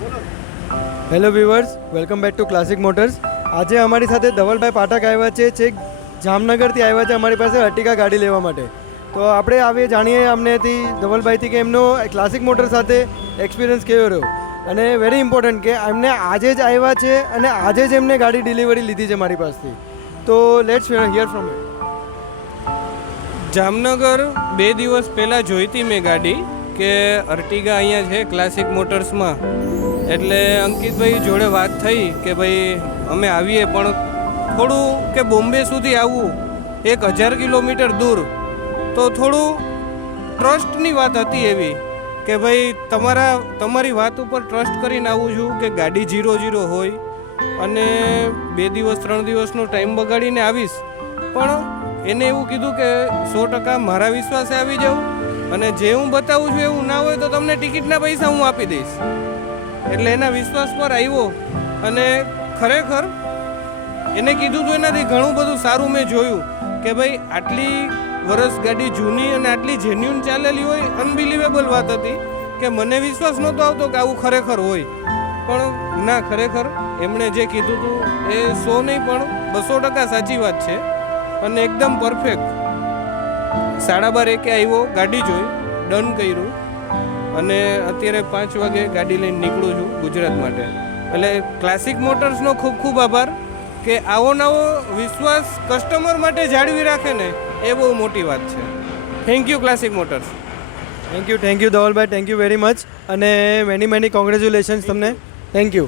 Hello viewers, welcome back to classic motors. આજે અમારી સાથે ધવલભાઈ પાઠક આવ્યા છે, છેક જામનગરથી આવ્યા છે અમારી પાસે અર્ટિગા ગાડી લેવા માટે. તો આપણે આવીએ જાણીએ અમનેથી ધવલભાઈથી કે એમનો ક્લાસિક મોટર સાથે એક્સપિરિયન્સ કેવો રહ્યો, અને વેરી ઇમ્પોર્ટન્ટ કે એમને આજે જ આવ્યા છે અને આજે જ એમને ગાડી ડિલિવરી લીધી છે મારી પાસેથી. તો લેટ્સ હિયર ફ્રોમ જામનગર 2 દિવસ પહેલાં જોઈતી મેં ગાડી કે અર્ટિગા અહીંયા છે ક્લાસિક મોટર્સમાં. એટલે અંકિતભાઈ જોડે વાત થઈ કે ભાઈ અમે આવીએ પણ થોડું કે બોમ્બે સુધી આવવું 1000 કિલોમીટર દૂર, તો થોડું ટ્રસ્ટની વાત હતી એવી કે ભાઈ તમારી વાત ઉપર ટ્રસ્ટ કરીને આવું છું કે ગાડી 0-0 હોય અને 2 દિવસ 3 દિવસનો ટાઈમ બગાડીને આવીશ. પણ એને એવું કીધું કે 100% મારા વિશ્વાસે આવી જાઉં, અને જે હું બતાવું છું એવું ના હોય તો તમને ટિકિટના પૈસા હું આપી દઈશ. એટલે એના વિશ્વાસ પર આવ્યો અને ખરેખર એને કીધું તો એનાથી ઘણું બધું સારું મેં જોયું કે ભાઈ આટલી વર્ષ ગાડી જૂની અને આટલી જેન્યુન ચાલેલી હોય. અનબિલિવેબલ વાત હતી કે મને વિશ્વાસ નહોતો આવતો કે આવું ખરેખર હોય, પણ ના, ખરેખર એમણે જે કીધું હતું એ 100 નહીં પણ 200% સાચી વાત છે. અને એકદમ પરફેક્ટ. 12:30 આવ્યો, ગાડી જોઈ, ડન કર્યું અને અત્યારે 5 વાગે ગાડી લઈને નીકળું છું ગુજરાત માટે. એટલે ક્લાસિક મોટર્સનો ખૂબ ખૂબ આભાર કે આવો નવો વિશ્વાસ કસ્ટમર માટે જાળવી રાખે ને, એ બહુ મોટી વાત છે. Thank you classic motors. Thank you ધવલભાઈ, થેન્ક યુ વેરી મચ, અને મેની કોંગ્રેચ્યુલેશન્સ તમને. Thank you.